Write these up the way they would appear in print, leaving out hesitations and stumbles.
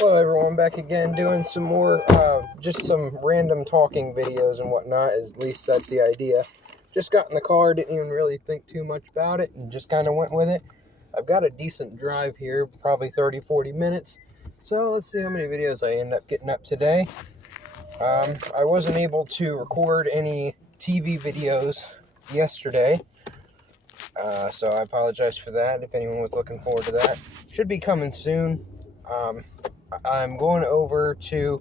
Hello everyone, back again doing some more, just some random talking videos and whatnot. At least that's the idea. Just got in the car, didn't even really think too much about it, and just kind of went with it. I've got a decent drive here, probably 30-40 minutes. So let's see how many videos I end up getting up today. I wasn't able to record any TV videos yesterday. So I apologize for that, if anyone was looking forward to that. Should be coming soon. I'm going over to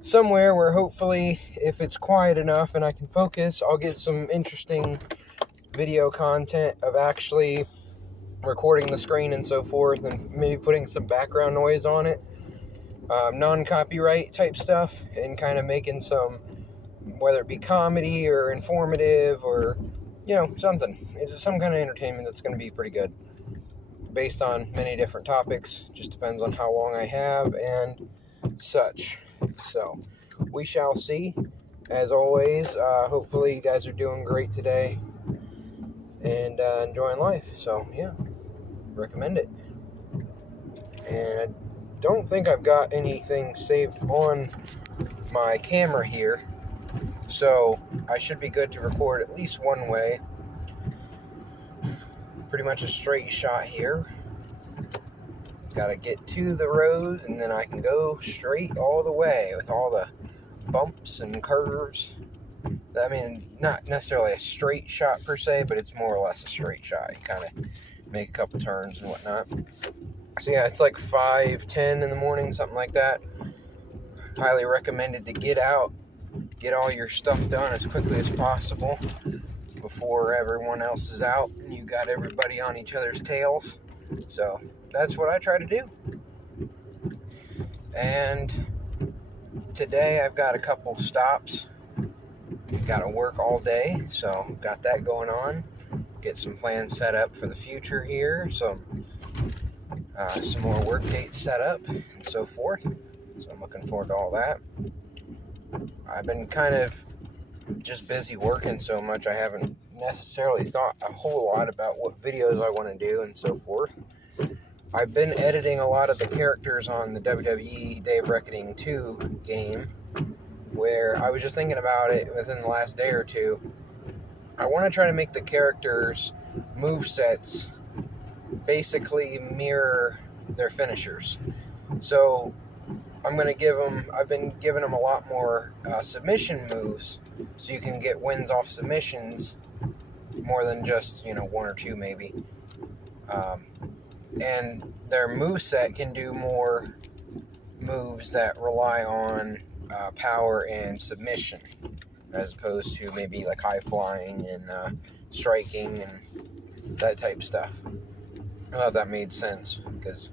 somewhere where hopefully, if it's quiet enough and I can focus, I'll get some interesting video content of actually recording the screen and so forth, and maybe putting some background noise on it, non-copyright type stuff, and kind of making some, whether it be comedy or informative or, you know, something. It's some kind of entertainment that's going to be pretty good, based on many different topics. Just depends on how long I have and such. So we shall see. As always, hopefully you guys are doing great today and enjoying life. So yeah, recommend it. And I don't think I've got anything saved on my camera here, so I should be good to record at least one way. Pretty much a straight shot here. Got to get to the road, and then I can go straight all the way with all the bumps and curves. I mean, not necessarily a straight shot per se, but it's more or less a straight shot. You kind of make a couple turns and whatnot. So yeah, it's like 5:10 in the morning, something like that. Highly recommended to get out, get all your stuff done as quickly as possible before everyone else is out and you got everybody on each other's tails. So that's what I try to do. And today I've got a couple stops. Got to work all day, so got that going on. Get some plans set up for the future here. Some more work dates set up and so forth. So I'm looking forward to all that. I've been kind of just busy working so much I haven't necessarily thought a whole lot about what videos I want to do and so forth. I've been editing a lot of the characters on the WWE Day of Reckoning 2 game, where I was just thinking about it within the last day or two. I want to try to make the characters' movesets basically mirror their finishers. So I've been giving them a lot more submission moves, so you can get wins off submissions more than just, one or two maybe. And their moveset can do more moves that rely on power and submission, as opposed to maybe like high flying and striking and that type of stuff. I thought that made sense, because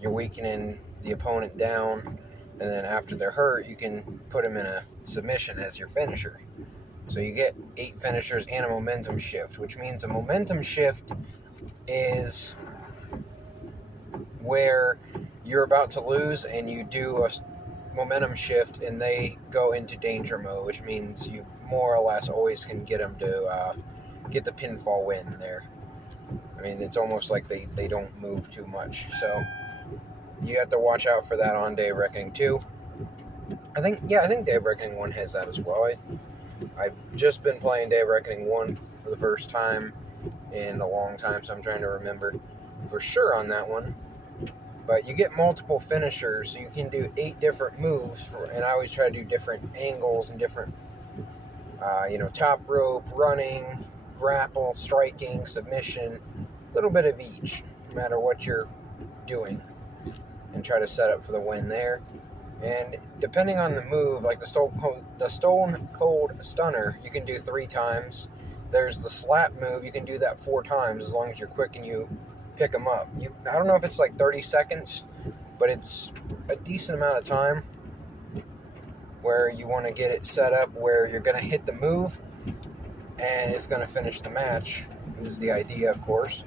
you're weakening the opponent down, and then after they're hurt, you can put them in a submission as your finisher. So you get 8 finishers and a momentum shift, which means a momentum shift is where you're about to lose and you do a momentum shift and they go into danger mode, which means you more or less always can get them to get the pinfall win there. I mean, it's almost like they don't move too much. So you have to watch out for that on Day of Reckoning 2. I think Day of Reckoning 1 has that as well. I've just been playing Day of Reckoning 1 for the first time in a long time, so I'm trying to remember for sure on that one. But you get multiple finishers, so you can do 8 different moves, and I always try to do different angles and different, top rope, running, grapple, striking, submission, a little bit of each, no matter what you're doing, and try to set up for the win there. And depending on the move, like the Stone Cold Stunner, you can do 3 times. There's the slap move, you can do that 4 times as long as you're quick and you pick them up. I don't know if it's like 30 seconds, but it's a decent amount of time where you want to get it set up where you're going to hit the move and it's going to finish the match, is the idea, of course.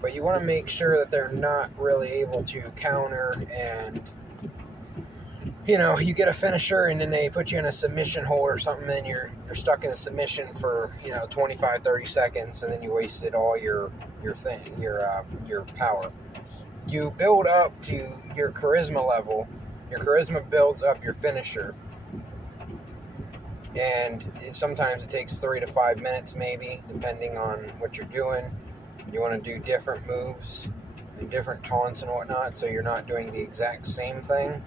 But you want to make sure that they're not really able to counter, and you get a finisher and then they put you in a submission hold or something, and you're stuck in a submission for 25-30 seconds, and then you wasted all your power. you build up to your charisma level. Your charisma builds up your finisher. And sometimes it takes 3 to 5 minutes maybe, depending on what you're doing. You want to do different moves and different taunts and whatnot, so you're not doing the exact same thing.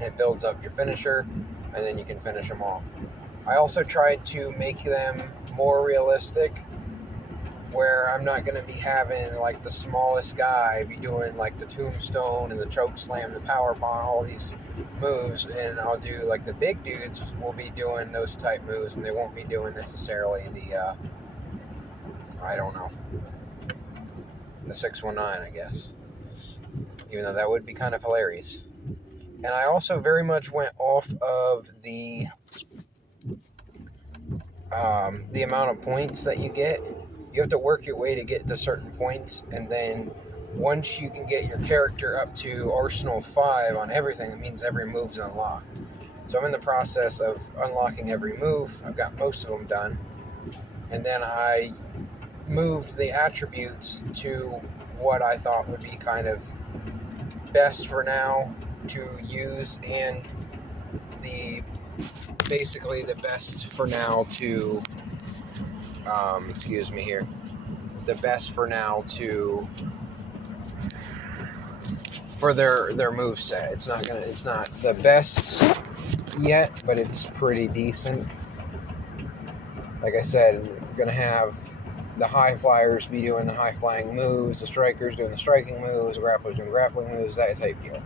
It builds up your finisher, and then you can finish them all. I also tried to make them more realistic, where I'm not going to be having like the smallest guy be doing like the tombstone and the choke slam, the power bomb, all these moves, and I'll do like the big dudes will be doing those type moves, and they won't be doing necessarily the I don't know, the 619, I guess, even though that would be kind of hilarious. And I also very much went off of the amount of points that you get. You have to work your way to get to certain points, and then once you can get your character up to Arsenal 5 on everything, it means every move's unlocked. So I'm in the process of unlocking every move. I've got most of them done. And then I moved the attributes to what I thought would be kind of best for now to use, and basically the best for now to excuse me here, the best for now to for their move set. It's not the best yet, but it's pretty decent. Like I said, we're gonna have the high flyers be doing the high flying moves, the strikers doing the striking moves, the grapplers doing grappling moves, that type deal.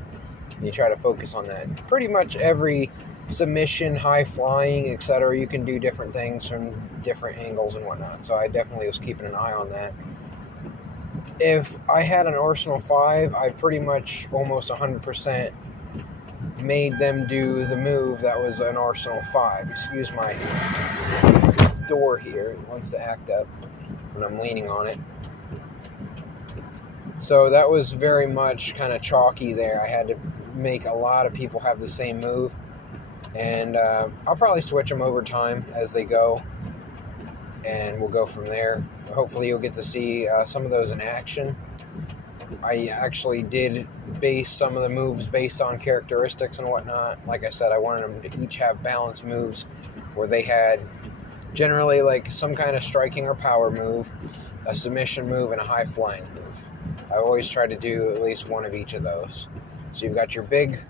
And you try to focus on that. Pretty much every submission, high flying, etc., you can do different things from different angles and whatnot. So I definitely was keeping an eye on that. If I had an Arsenal 5, I pretty much almost 100% made them do the move that was an Arsenal 5. Excuse my door here. It wants to act up when I'm leaning on it. So that was very much kind of chalky there. I had to make a lot of people have the same move. And I'll probably switch them over time as they go, and we'll go from there. Hopefully you'll get to see some of those in action. I actually did base some of the moves based on characteristics and whatnot. Like I said, I wanted them to each have balanced moves where they had generally like some kind of striking or power move, a submission move, and a high flying move. I always try to do at least one of each of those. So you've got your big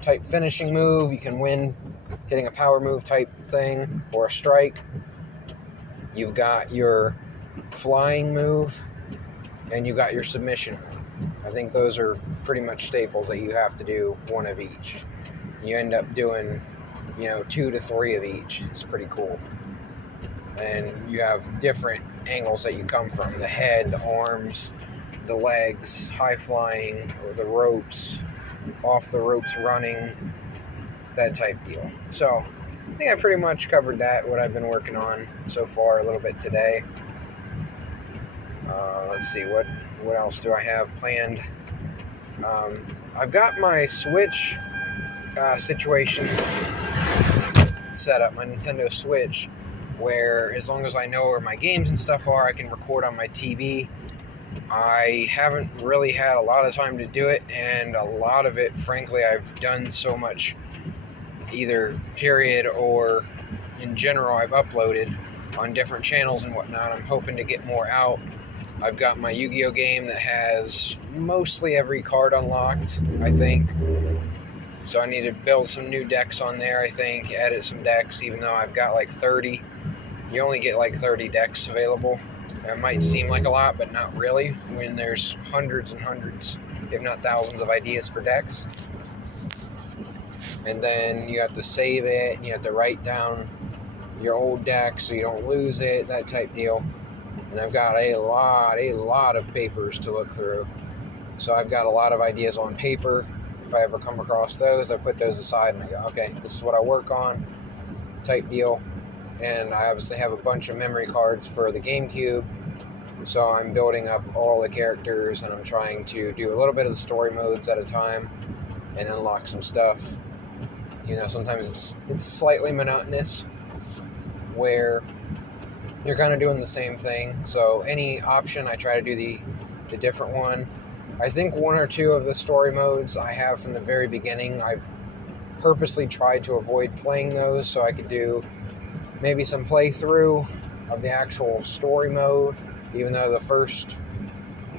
type finishing move. You can win hitting a power move type thing or a strike. You've got your flying move, and you got your submission move. I think those are pretty much staples that you have to do one of each. You end up doing, 2 to 3 of each. It's pretty cool. And you have different angles that you come from: the head, the arms, the legs, high flying, or the ropes, off the ropes running, that type deal. So I think I pretty much covered that, what I've been working on so far a little bit today. Let's see, what else do I have planned? I've got my Switch situation set up, my Nintendo Switch, where as long as I know where my games and stuff are, I can record on my TV. I haven't really had a lot of time to do it, and a lot of it, frankly, I've done so much, either period or in general, I've uploaded on different channels and whatnot. I'm hoping to get more out. I've got my Yu-Gi-Oh game that has mostly every card unlocked, I think. So I need to build some new decks on there, I think, edit some decks, even though I've got like 30. You only get like 30 decks available. It might seem like a lot, but not really, when there's hundreds and hundreds, if not thousands, of ideas for decks. And then you have to save it, and you have to write down your old deck so you don't lose it, that type deal. And I've got a lot of papers to look through. So I've got a lot of ideas on paper. If I ever come across those, I put those aside and I go, okay, this is what I work on, type deal. And I obviously have a bunch of memory cards for the GameCube. So I'm building up all the characters, and I'm trying to do a little bit of the story modes at a time and unlock some stuff. Sometimes it's slightly monotonous where you're kind of doing the same thing. So any option, I try to do the different one. I think 1 or 2 of the story modes I have from the very beginning. I purposely tried to avoid playing those so I could do maybe some playthrough of the actual story mode, even though the first,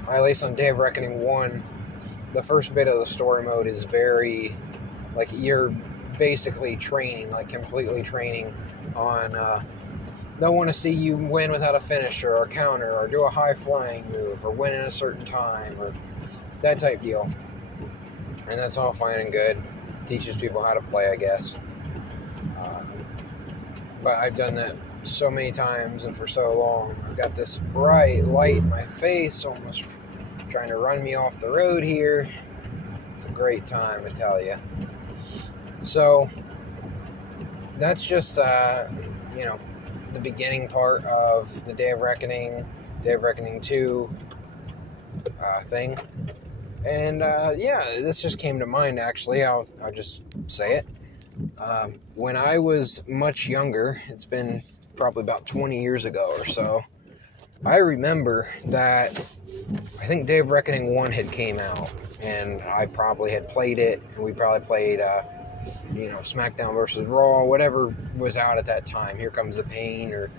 at least on Day of Reckoning 1, the first bit of the story mode is very, like, you're basically training, like completely training on, they'll want to see you win without a finisher or counter or do a high flying move or win in a certain time or that type deal. And that's all fine and good. Teaches people how to play, I guess. But I've done that so many times and for so long. I've got this bright light in my face, almost trying to run me off the road here. It's a great time, I tell you. So that's just, you know, the beginning part of the Day of Reckoning 2 thing. And yeah, this just came to mind, actually. I'll just say it. When I was much younger, it's been probably about 20 years ago or so, I remember that I think Day of Reckoning 1 had came out, and I probably had played it, and we probably played, you know, SmackDown versus Raw, whatever was out at that time, Here Comes the Pain, or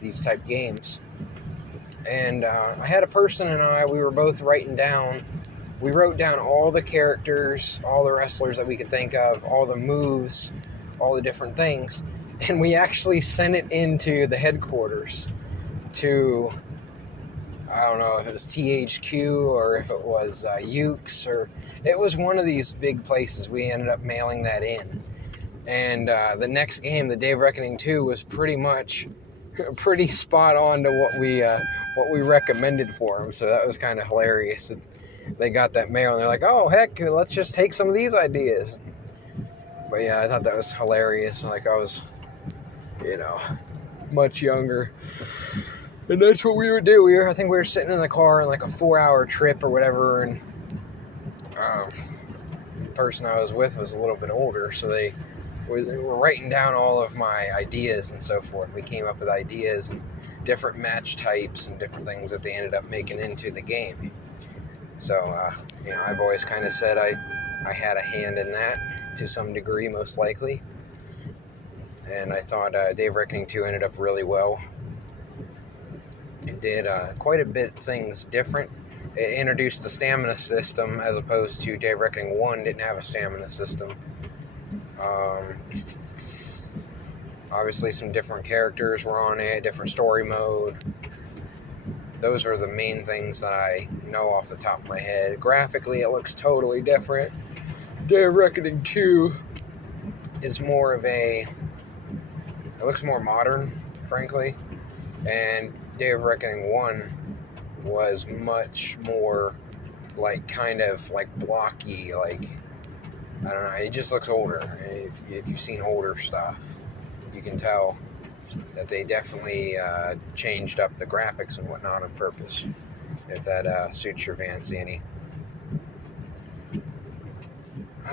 these type games. And I had a person and we were both we wrote down all the characters, all the wrestlers that we could think of, all the moves, all the different things, and we actually sent it into the headquarters to, I don't know if it was THQ or if it was Ukes, or it was one of these big places. We ended up mailing that in. And the next game, the Day of Reckoning 2, was pretty spot on to what we recommended for them. So that was kind of hilarious. They got that mail and they're like, oh, heck, let's just take some of these ideas. But yeah, I thought that was hilarious. Like, I was, you know, much younger. And that's what we would do. I think we were sitting in the car on like a 4-hour trip or whatever, and the person I was with was a little bit older, so they were writing down all of my ideas and so forth. We came up with ideas and different match types and different things that they ended up making into the game. So, you know, I've always kind of said I had a hand in that to some degree, most likely. And I thought Day of Reckoning 2 ended up really well. It did quite a bit of things different. It introduced a stamina system as opposed to Day of Reckoning 1 didn't have a stamina system. Obviously some different characters were on it, different story mode. Those are the main things that I know off the top of my head. Graphically, it looks totally different. Day of Reckoning 2 is more of it looks more modern, frankly. And Day of Reckoning 1 was much more like kind of like blocky, like, I don't know, it just looks older. If you've seen older stuff, you can tell that they definitely changed up the graphics and whatnot on purpose, if that suits your fancy any.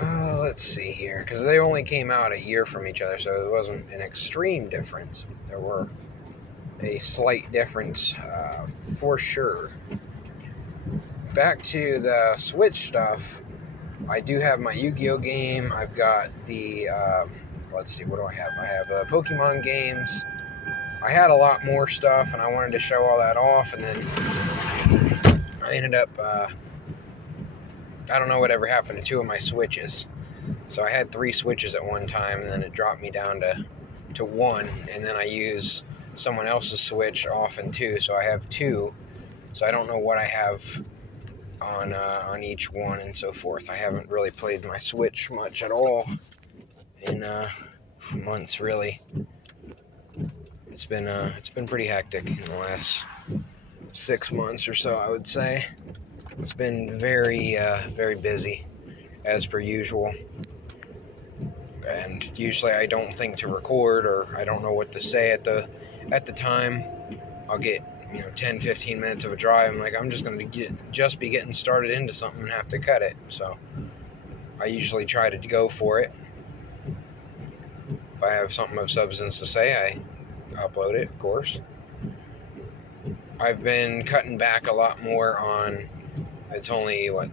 Let's see here, because they only came out a year from each other, so it wasn't an extreme difference. There were a slight difference for sure. Back to the Switch stuff, I do have my Yu-Gi-Oh game. I've got the, let's see, what do I have? I have the Pokemon games. I had a lot more stuff, and I wanted to show all that off, and then I ended up, I don't know whatever happened to 2 of my Switches. So I had 3 Switches at one time, and then it dropped me down to 1, and then I use someone else's Switch often too, so I have 2. So I don't know what I have on each one and so forth. I haven't really played my Switch much at all in months, really. It's been pretty hectic in the last 6 months or so, I would say. It's been very busy, as per usual. And usually I don't think to record, or I don't know what to say at the time. I'll get, 10-15 minutes of a drive. I'm like, I'm just going to just be getting started into something and have to cut it. So I usually try to go for it. If I have something of substance to say, I upload it, of course. I've been cutting back a lot more on It's only, what,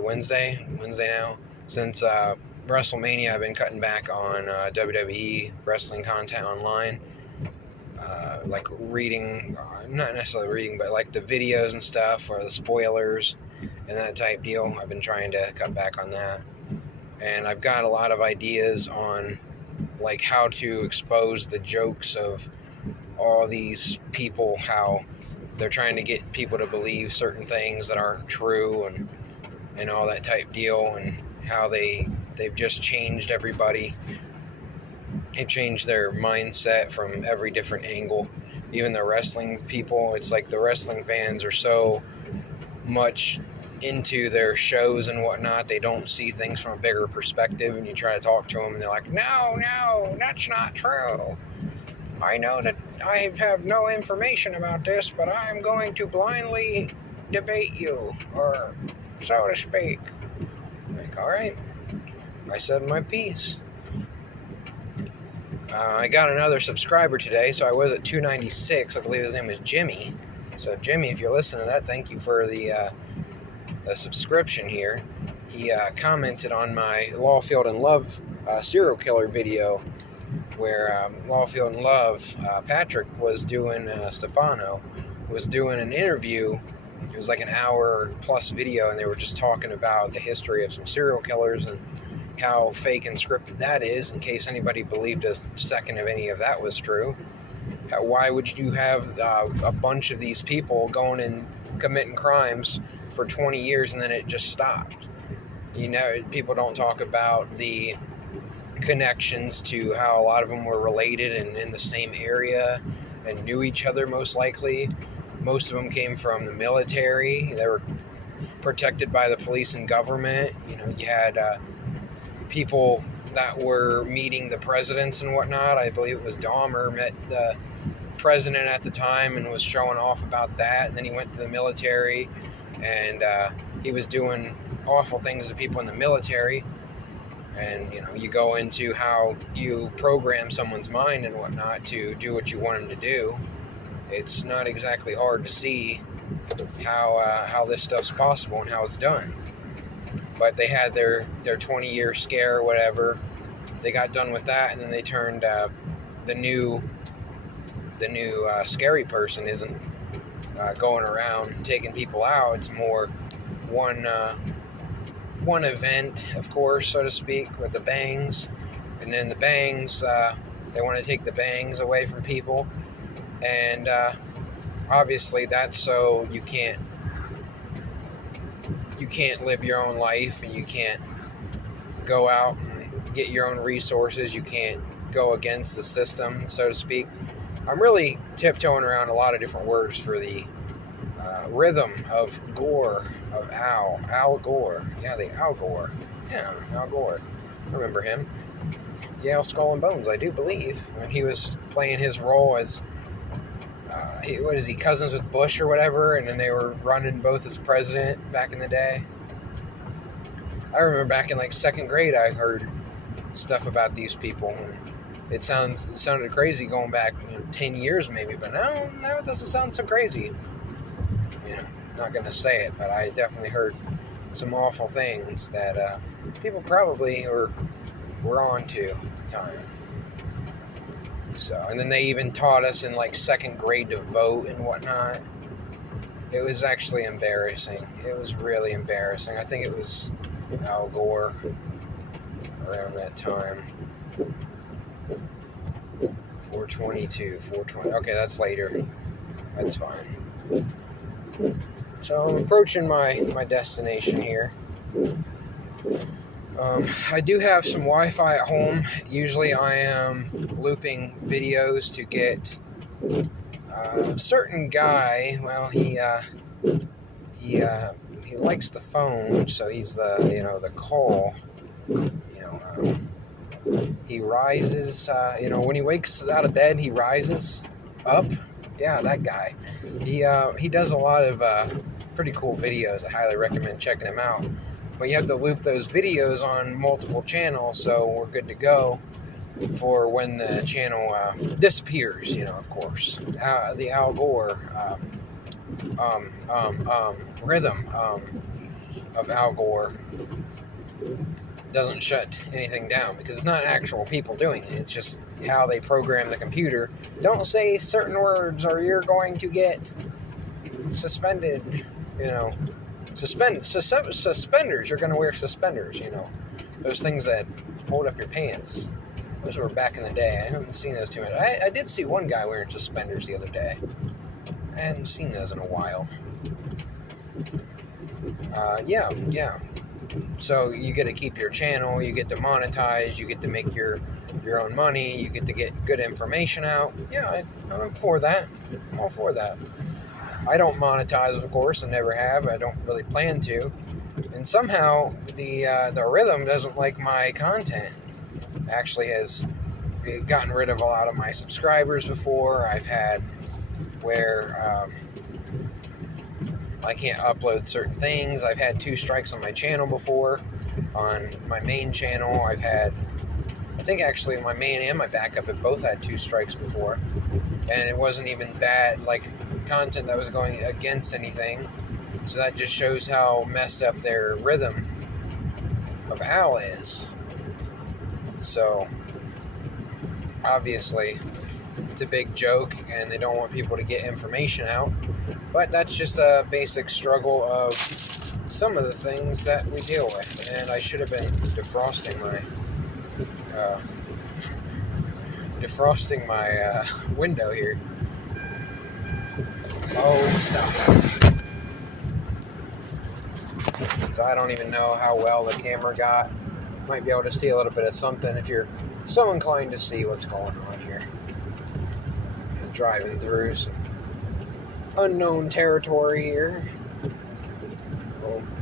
Wednesday now? Since WrestleMania, I've been cutting back on WWE wrestling content online. Like reading, not necessarily reading, but like the videos and stuff, or the spoilers and that type deal. I've been trying to cut back on that. And I've got a lot of ideas on like how to expose the jokes of all these people, how they're trying to get people to believe certain things that aren't true, and all that type deal, and how they've just changed everybody. They've changed their mindset from every different angle. Even the wrestling people, it's like the wrestling fans are so much into their shows and whatnot, they don't see things from a bigger perspective, and you try to talk to them and they're like, no, that's not true. I know that I have no information about this, but I'm going to blindly debate you, or so to speak. Like, alright, I said my piece. I got another subscriber today, so I was at 296. I believe his name was Jimmy. So Jimmy, if you're listening to that, thank you for the subscription here. He commented on my Lawfield and Love serial killer video, where Lawfield and Love, Patrick was doing, Stefano was doing an interview. It was like an hour plus video, and they were just talking about the history of some serial killers and how fake and scripted that is, in case anybody believed a second of any of that was true. Why would you have a bunch of these people going and committing crimes for 20 years and then it just stopped? You know, people don't talk about the connections to how a lot of them were related and in the same area and knew each other most likely. Most of them came from the military. They were protected by the police and government. You know, you had people that were meeting the presidents and whatnot. I believe it was Dahmer met the president at the time and was showing off about that. And then he went to the military, and he was doing awful things to people in the military. And, you know, you go into how you program someone's mind and whatnot to do what you want them to do. It's not exactly hard to see how this stuff's possible and how it's done. But they had their 20-year scare or whatever. They got done with that, and then they turned the new scary person isn't going around taking people out. It's more one event, of course, so to speak, with the bangs. And then the bangs, they want to take the bangs away from people. And obviously that's so you can't live your own life, and you can't go out and get your own resources. You can't go against the system, so to speak. I'm really tiptoeing around a lot of different words for the rhythm of Gore, of Al Gore. Yeah, the Al Gore. Yeah, Al Gore. I remember him. Yale Skull and Bones, I do believe. When he was playing his role as, cousins with Bush or whatever, and then they were running both as president back in the day. I remember back in like second grade, I heard stuff about these people, and it sounded crazy going back 10 years maybe, but now it doesn't sound so crazy. You know, not going to say it, but I definitely heard some awful things that people probably were on to at the time. So, and then they even taught us in like second grade to vote and whatnot. It was actually embarrassing. It was really embarrassing. I think it was Al Gore around that time. 422, 420. Okay, that's later. That's fine. So I'm approaching my destination here. I do have some Wi-Fi at home. Usually I am looping videos to get a certain guy. Well, he likes the phone, so he's the call. He rises. When he wakes out of bed, he rises up. Yeah, that guy. He does a lot of pretty cool videos. I highly recommend checking him out. But you have to loop those videos on multiple channels, so we're good to go for when the channel disappears, of course. The Al Gore rhythm of Al Gore doesn't shut anything down, because it's not actual people doing it. It's just how they program the computer. Don't say certain words or you're going to get suspended, you know. Suspenders. You're going to wear suspenders, you know. Those things that hold up your pants. Those were back in the day. I haven't seen those too much. I did see one guy wearing suspenders the other day. I hadn't seen those in a while. Yeah. So you get to keep your channel, you get to monetize, you get to make your own money, you get to get good information out. Yeah, I'm for that. I'm all for that. I don't monetize, of course, and never have. I don't really plan to. And somehow the rhythm doesn't like my content. Actually has gotten rid of a lot of my subscribers before. I've had where I can't upload certain things. I've had 2 strikes on my channel before. On my main channel, I think actually my main and my backup have both had 2 strikes before. And it wasn't even bad, like, content that was going against anything. So that just shows how messed up their rhythm of Al is. So, obviously, it's a big joke, and they don't want people to get information out. But that's just a basic struggle of some of the things that we deal with. And I should have been defrosting my window here. Oh, stop. So I don't even know how well the camera got. Might be able to see a little bit of something if you're so inclined to see what's going on here. I'm driving through some unknown territory here.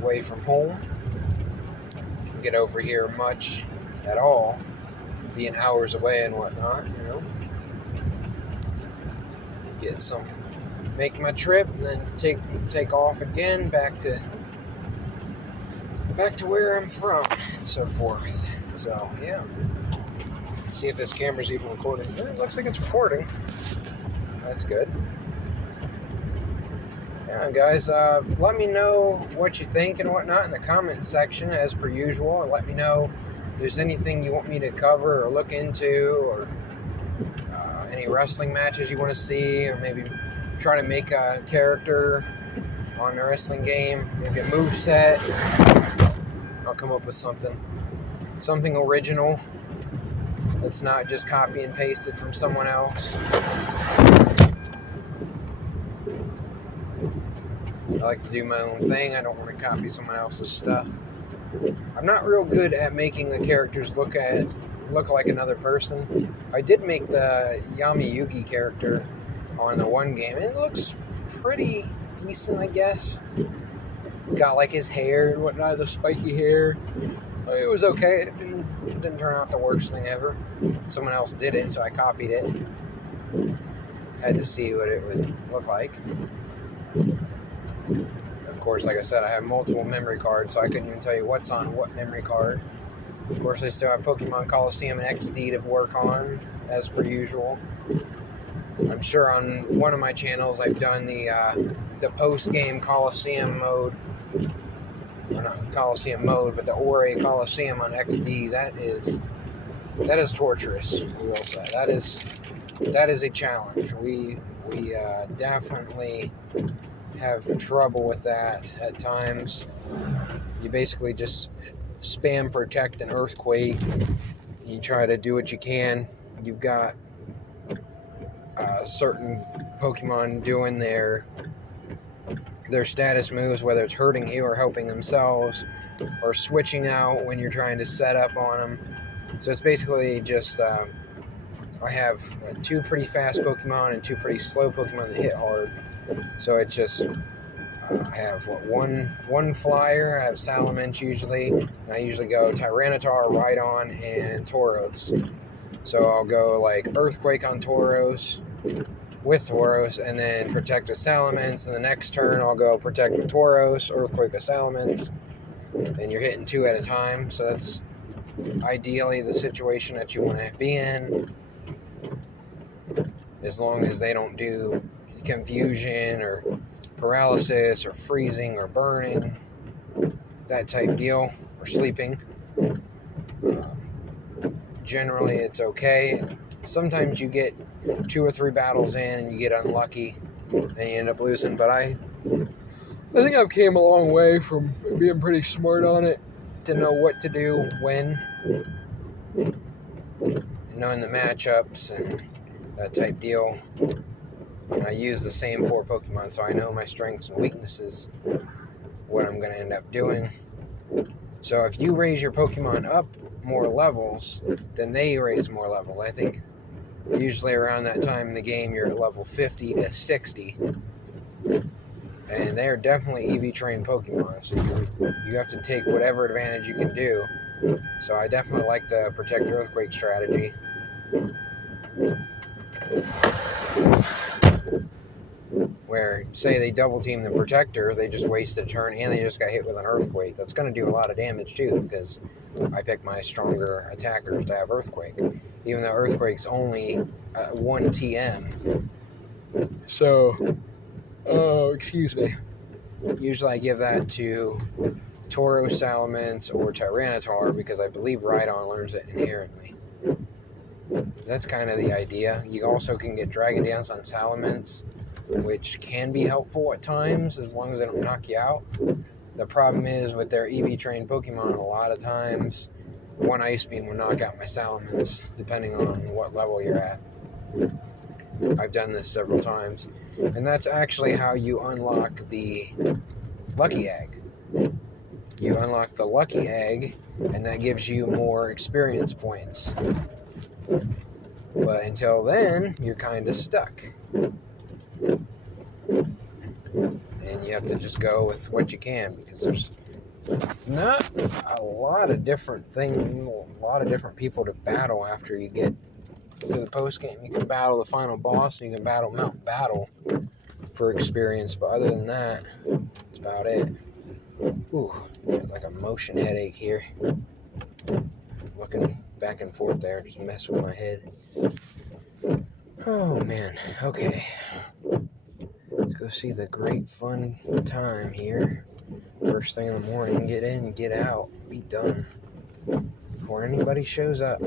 Away from home. Don't get over here much at all. Being hours away and whatnot, you know. Make my trip and then take off again back to where I'm from and so forth. So yeah. See if this camera's even recording. It looks like it's recording. That's good. Yeah, guys, let me know what you think and whatnot in the comments section as per usual, and let me know if there's anything you want me to cover or look into, or any wrestling matches you want to see, or maybe try to make a character on the wrestling game, maybe a moveset. I'll come up with something original that's not just copy and pasted from someone else. I like to do my own thing. I don't want to copy someone else's stuff. I'm not real good at making the characters look like another person. I did make the Yami Yugi character on the one game, and it looks pretty decent, I guess. He's got like his hair and whatnot, the spiky hair. It was okay. It didn't turn out the worst thing ever. Someone else did it, so I copied it. Had to see what it would look like. Of course, like I said, I have multiple memory cards, so I couldn't even tell you what's on what memory card. Of course, I still have Pokemon Coliseum and XD to work on, as per usual. I'm sure on one of my channels I've done the post-game Coliseum mode. Or not Coliseum mode, but the Ore Coliseum on XD. That is torturous, we will say. That is a challenge. We definitely have trouble with that at times. You basically just spam protect an earthquake. You try to do what you can. You've got certain Pokemon doing their status moves, whether it's hurting you or helping themselves, or switching out when you're trying to set up on them. So it's basically just I have 2 pretty fast Pokemon and 2 pretty slow Pokemon that hit hard. So it's just I have one flyer. I have Salamence usually. And I usually go Tyranitar, Rhydon, and Tauros. So I'll go like Earthquake on Tauros with Tauros, and then Protect with Salamence. And the next turn I'll go Protect with Tauros, Earthquake with Salamence. And you're hitting 2 at a time. So that's ideally the situation that you want to be in, as long as they don't do confusion or paralysis or freezing or burning, that type deal, or sleeping. Generally, it's okay. Sometimes you get 2 or 3 battles in and you get unlucky and you end up losing. But I think I've came a long way from being pretty smart on it to know what to do when, and knowing the matchups and that type deal. And I use the same 4 Pokemon, so I know my strengths and weaknesses, what I'm going to end up doing. So if you raise your Pokemon up more levels, then they raise more level. I think usually around that time in the game, you're at level 50 to 60. And they are definitely EV trained Pokemon, so you have to take whatever advantage you can do. So I definitely like the Protect Earthquake strategy. Where, say they double team the Protector, they just wasted a turn and they just got hit with an Earthquake. That's going to do a lot of damage too, because I picked my stronger attackers to have Earthquake. Even though Earthquake's only 1 TM. So, excuse me. Usually I give that to Tauros, Salamence, or Tyranitar, because I believe Rhydon learns it inherently. That's kind of the idea. You also can get Dragon Dance on Salamence, which can be helpful at times as long as they don't knock you out. The problem is with their EV trained Pokemon, a lot of times 1 Ice Beam will knock out my Salamence, depending on what level you're at. I've done this several times. And that's actually how you unlock the Lucky Egg. You unlock the Lucky Egg, and that gives you more experience points. But until then, you're kind of stuck. And you have to just go with what you can, because there's not a lot of different things, a lot of different people to battle after you get to the post game. You can battle the final boss, and you can battle Mount Battle for experience, but other than that, that's about it. Ooh, got like a motion headache here. Looking back and forth there, just mess with my head. Oh man, okay. Let's go see the great fun time here. First thing in the morning, get in, get out, be done before anybody shows up.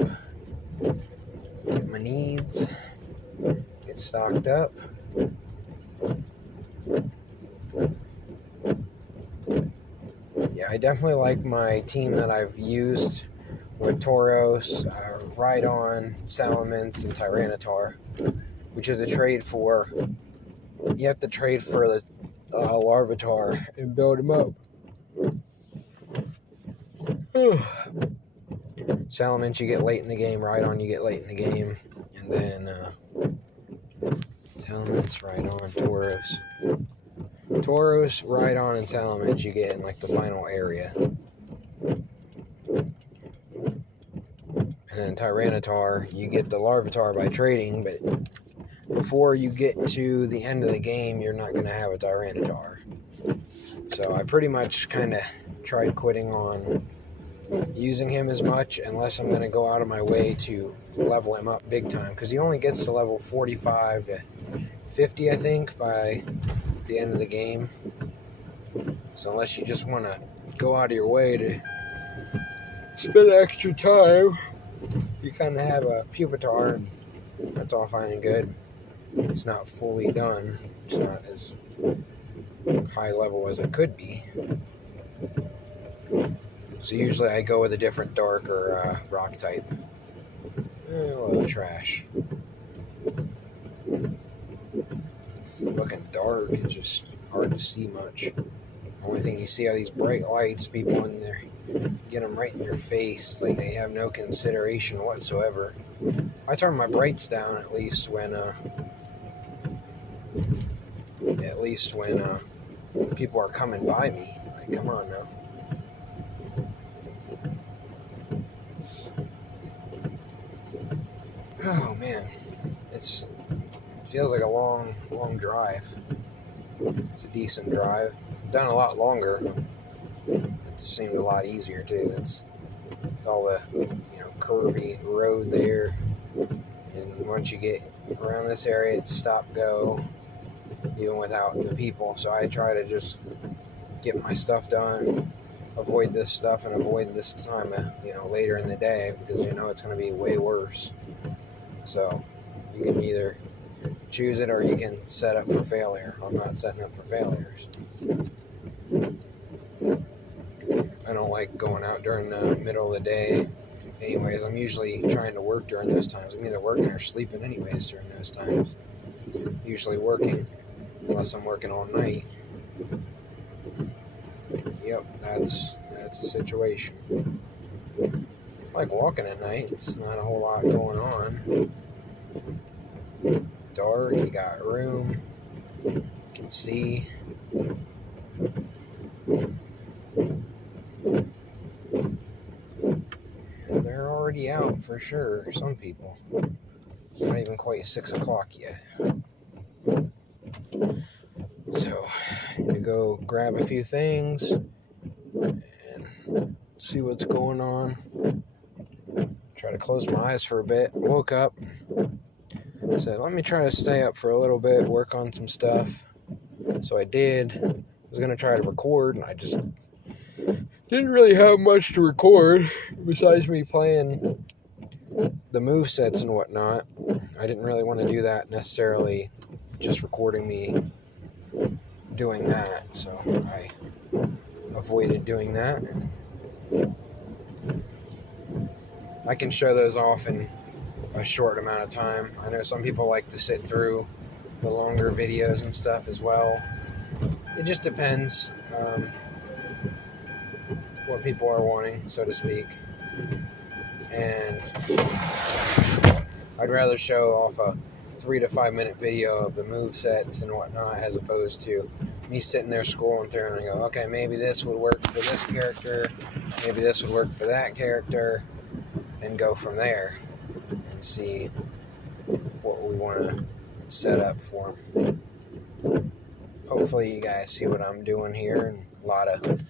Get my needs, get stocked up. Yeah, I definitely like my team that I've used with Tauros, Rhydon, Salamence, and Tyranitar, which is a trade for, you have to trade for the Larvitar and build him up. Salamence you get late in the game, Rhydon you get late in the game, and then Salamence, Rhydon, Tauros, Rhydon, and Salamence you get in like the final area. And then Tyranitar, you get the Larvitar by trading, but before you get to the end of the game, you're not going to have a Tyranitar. So I pretty much kind of tried quitting on using him as much, unless I'm going to go out of my way to level him up big time, because he only gets to level 45 to 50, I think, by the end of the game. So unless you just want to go out of your way to spend extra time, you kind of have a Pupitar, and that's all fine and good. It's not fully done. It's not as high level as it could be. So usually I go with a different dark or rock type. A little trash. It's looking dark. It's just hard to see much. The only thing you see are these bright lights. People in there get them right in your face. It's like they have no consideration whatsoever. I turn my brights down at least when people are coming by me. Like, come on now. Oh man, it feels like a long drive. It's a decent drive. Done a lot longer. It seemed a lot easier too. It's with all the curvy road there, and once you get around this area, it's stop go. even without the people. So I try to just get my stuff done, avoid this stuff, and avoid this time, later in the day, because it's going to be way worse. So you can either choose it or you can set up for failure. I'm not setting up for failures. I don't like going out during the middle of the day. Anyways, I'm usually trying to work during those times. I'm either working or sleeping anyways during those times. Usually working, unless I'm working all night. Yep, that's the situation. I like walking at night. It's not a whole lot going on. Dark, you got room, you can see. And they're already out for sure, some people. Not even quite 6 o'clock yet. So, I'm going to go grab a few things and see what's going on. Try to close my eyes for a bit. Woke up. Said, let me try to stay up for a little bit, work on some stuff. So I did. I was going to try to record, and I just didn't really have much to record besides me playing the movesets and whatnot. I didn't really want to do that necessarily, just recording me doing that. So I avoided doing that. I can show those off in a short amount of time. I know some people like to sit through the longer videos and stuff as well. It just depends what people are wanting, so to speak. And I'd rather show off a 3 to 5 minute video of the move sets and whatnot, as opposed to me sitting there scrolling through and go, okay, maybe this would work for this character, maybe this would work for that character, and go from there and see what we want to set up for them. Hopefully you guys see what I'm doing here, and a lot of